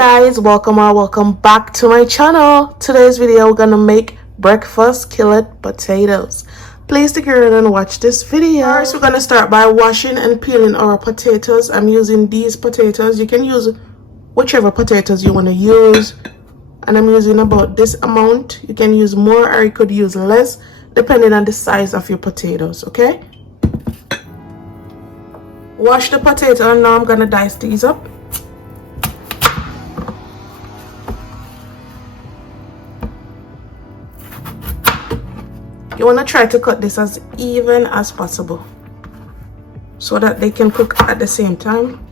guys, welcome or welcome back to my channel. Today's video we're gonna make breakfast skillet potatoes. Please stick around and watch this video. First we're gonna start by washing and peeling our potatoes. I'm using these potatoes. You can use whichever potatoes you want to use, and I'm using about this amount. You can use more or you could use less depending on the size of your potatoes. Okay, wash the potato and now I'm gonna dice these up. You want to try to cut this as even as possible so that they can cook at the same time.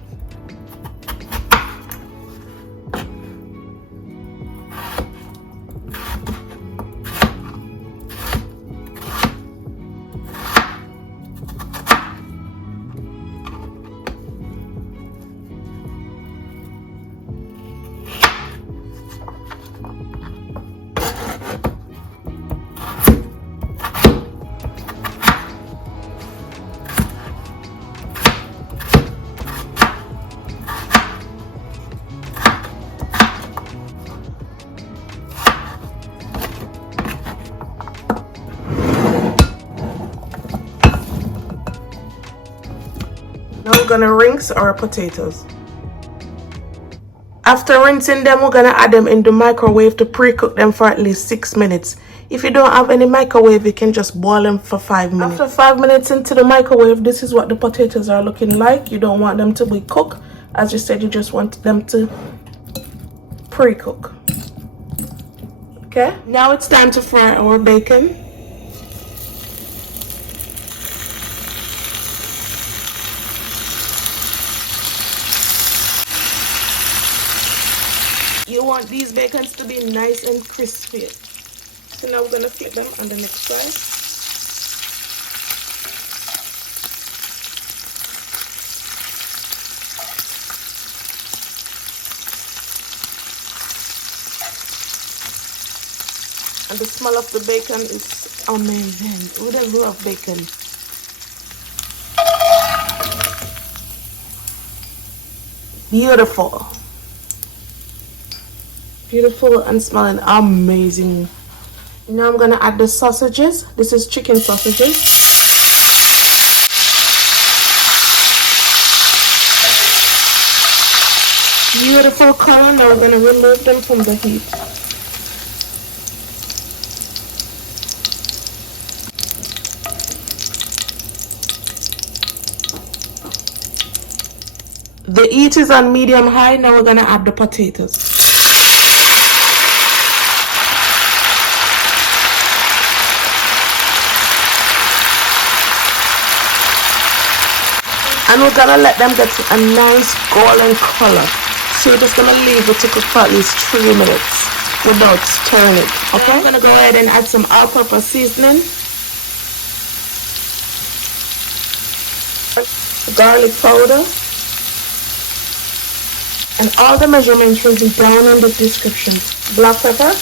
Now we're gonna rinse our potatoes. After rinsing them, we're gonna add them in the microwave to pre-cook them for at least 6 minutes. If you don't have any microwave, you can just boil them for 5 minutes. After 5 minutes into the microwave, this is what the potatoes are looking like. You don't want them to be cooked. As you said, you just want them to pre-cook. Okay, now it's time to fry our bacon. You want these bacons to be nice and crispy. So now we're going to flip them on the next side. And the smell of the bacon is amazing. We don't love bacon. Beautiful. Beautiful and smelling amazing. Now I'm gonna add the sausages. This is chicken sausages. Beautiful color. Now we're gonna remove them from the heat. The heat is on medium high. Now we're gonna add the potatoes. And we're gonna let them get a nice golden color. So we're just gonna leave it to cook for at least 3 minutes without stirring it. Okay, I'm gonna go ahead and add some all-purpose seasoning, garlic powder, and all the measurements will be down in the description. Black pepper,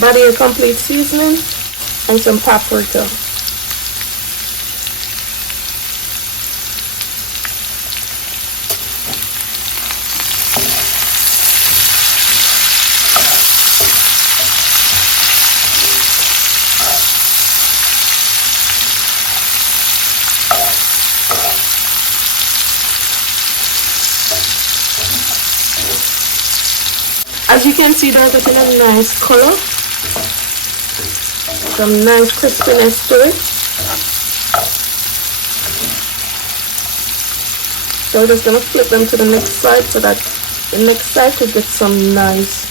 Badia complete seasoning, and some paprika. As you can see, they're getting a nice color, some nice crispiness to it. So we're just going to flip them to the next side so that the next side could get some nice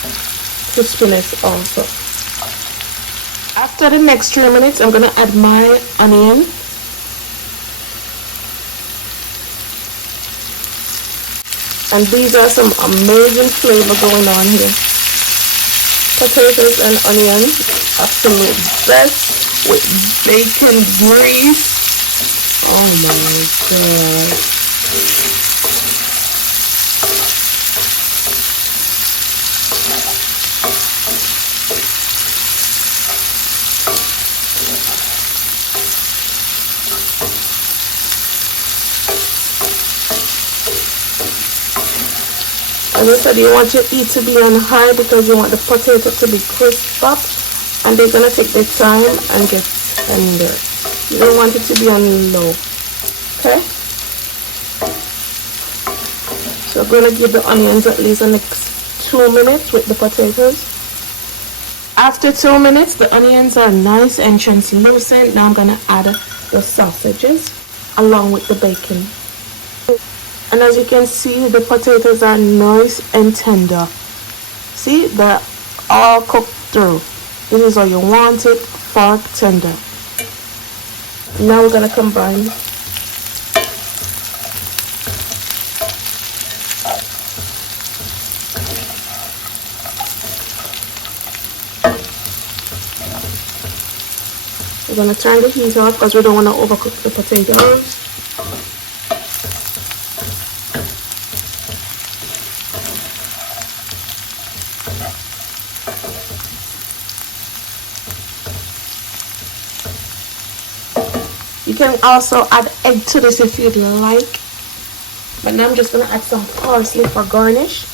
crispiness also. After the next 3 minutes, I'm going to add my onion. And these are some amazing flavor going on here. Potatoes and onion, absolute best with bacon grease. Oh my god. As I said, you want your heat to be on high because you want the potato to be crisp up, and they're gonna take their time and get tender. You don't want it to be on low. Okay? So I'm gonna give the onions at least the next 2 minutes with the potatoes. After 2 minutes, the onions are nice and translucent. Now I'm gonna add the sausages along with the bacon. And as you can see, the potatoes are nice and tender. See, they're all cooked through. This is how you want it, fork tender. Now we're gonna combine. We're gonna turn the heat off because we don't want to overcook the potatoes. You can also add egg to this if you'd like. But now I'm just gonna add some parsley for garnish.